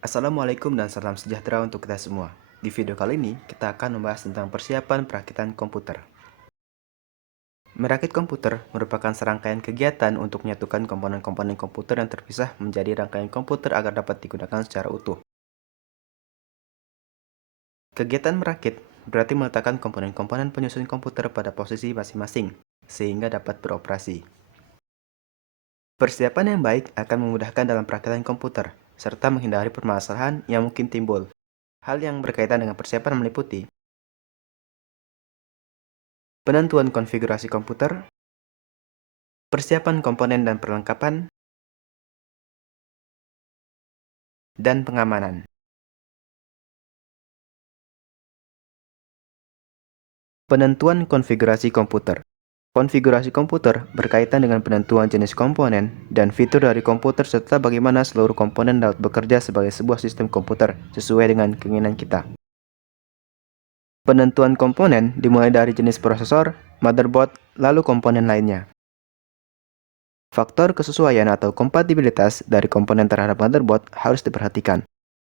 Assalamualaikum dan salam sejahtera untuk kita semua. Di video kali ini, kita akan membahas tentang persiapan perakitan komputer. Merakit komputer merupakan serangkaian kegiatan untuk menyatukan komponen-komponen komputer yang terpisah menjadi rangkaian komputer agar dapat digunakan secara utuh. Kegiatan merakit berarti meletakkan komponen-komponen penyusun komputer pada posisi masing-masing, sehingga dapat beroperasi. Persiapan yang baik akan memudahkan dalam perakitan komputer, serta menghindari permasalahan yang mungkin timbul. Hal yang berkaitan dengan persiapan meliputi penentuan konfigurasi komputer, persiapan komponen dan perlengkapan, dan pengamanan. Penentuan konfigurasi komputer. Konfigurasi komputer berkaitan dengan penentuan jenis komponen dan fitur dari komputer serta bagaimana seluruh komponen dapat bekerja sebagai sebuah sistem komputer sesuai dengan keinginan kita. Penentuan komponen dimulai dari jenis prosesor, motherboard, lalu komponen lainnya. Faktor kesesuaian atau kompatibilitas dari komponen terhadap motherboard harus diperhatikan,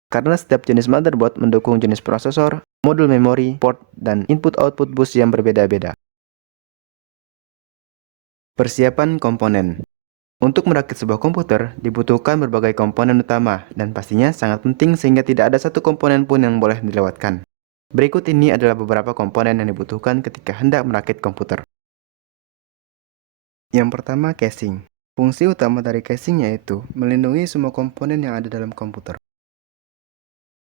karena setiap jenis motherboard mendukung jenis prosesor, modul memori, port, dan input-output bus yang berbeda-beda. Persiapan komponen. Untuk merakit sebuah komputer, dibutuhkan berbagai komponen utama, dan pastinya sangat penting sehingga tidak ada satu komponen pun yang boleh dilewatkan. Berikut ini adalah beberapa komponen yang dibutuhkan ketika hendak merakit komputer. Yang pertama, casing. Fungsi utama dari casing yaitu melindungi semua komponen yang ada dalam komputer.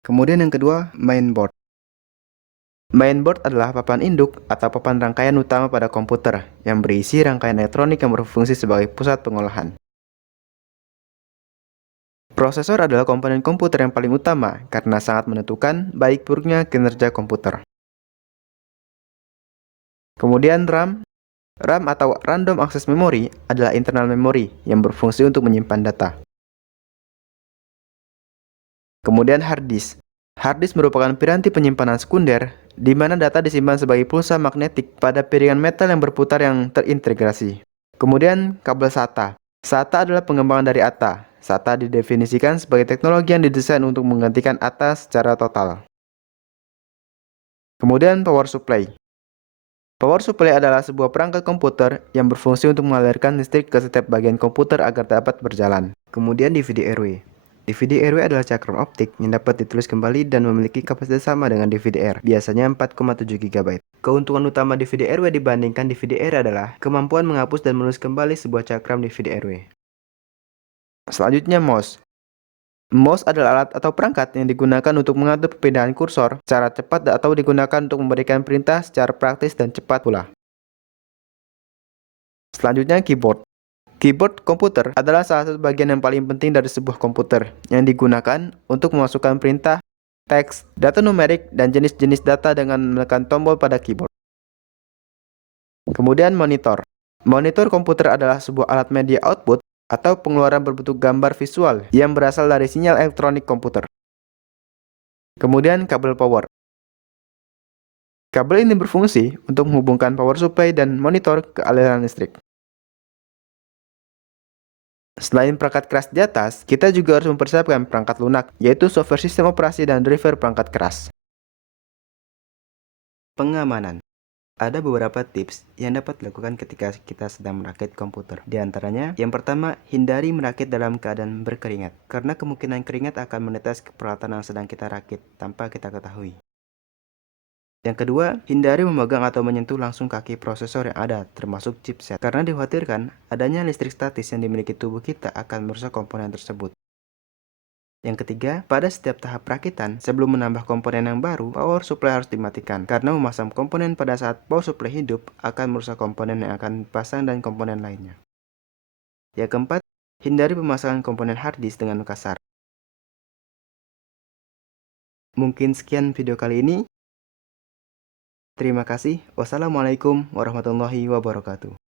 Kemudian yang kedua, mainboard. Mainboard adalah papan induk atau papan rangkaian utama pada komputer yang berisi rangkaian elektronik yang berfungsi sebagai pusat pengolahan. Prosesor adalah komponen komputer yang paling utama karena sangat menentukan baik buruknya kinerja komputer. Kemudian RAM. RAM atau Random Access Memory adalah internal memory yang berfungsi untuk menyimpan data. Kemudian hard disk. Hard disk merupakan piranti penyimpanan sekunder di mana data disimpan sebagai pulsa magnetik pada piringan metal yang berputar yang terintegrasi. Kemudian kabel SATA. SATA adalah pengembangan dari ATA. SATA didefinisikan sebagai teknologi yang didesain untuk menggantikan ATA secara total. Kemudian power supply. Power supply adalah sebuah perangkat komputer yang berfungsi untuk mengalirkan listrik ke setiap bagian komputer agar dapat berjalan. Kemudian DVD-RW. DVD-RW adalah cakram optik yang dapat ditulis kembali dan memiliki kapasitas sama dengan DVD-R, biasanya 4,7 GB. Keuntungan utama DVD-RW dibandingkan DVD-R adalah kemampuan menghapus dan menulis kembali sebuah cakram DVD-RW. Selanjutnya, mouse. Mouse adalah alat atau perangkat yang digunakan untuk mengatur perpindahan kursor secara cepat atau digunakan untuk memberikan perintah secara praktis dan cepat pula. Selanjutnya, keyboard. Keyboard komputer adalah salah satu bagian yang paling penting dari sebuah komputer yang digunakan untuk memasukkan perintah, teks, data numerik, dan jenis-jenis data dengan menekan tombol pada keyboard. Kemudian monitor. Monitor komputer adalah sebuah alat media output atau pengeluaran berbentuk gambar visual yang berasal dari sinyal elektronik komputer. Kemudian kabel power. Kabel ini berfungsi untuk menghubungkan power supply dan monitor ke aliran listrik. Selain perangkat keras di atas, kita juga harus mempersiapkan perangkat lunak, yaitu software sistem operasi dan driver perangkat keras. Pengamanan. Ada beberapa tips yang dapat dilakukan ketika kita sedang merakit komputer. Di antaranya, yang pertama, hindari merakit dalam keadaan berkeringat, karena kemungkinan keringat akan menetes ke peralatan yang sedang kita rakit tanpa kita ketahui. Yang kedua, hindari memegang atau menyentuh langsung kaki prosesor yang ada, termasuk chipset, karena dikhawatirkan adanya listrik statis yang dimiliki tubuh kita akan merusak komponen tersebut. Yang ketiga, pada setiap tahap perakitan, sebelum menambah komponen yang baru, power supply harus dimatikan, karena memasang komponen pada saat power supply hidup akan merusak komponen yang akan dipasang dan komponen lainnya. Yang keempat, hindari pemasangan komponen hard disk dengan kasar. Mungkin sekian video kali ini. Terima kasih. Wassalamualaikum warahmatullahi wabarakatuh.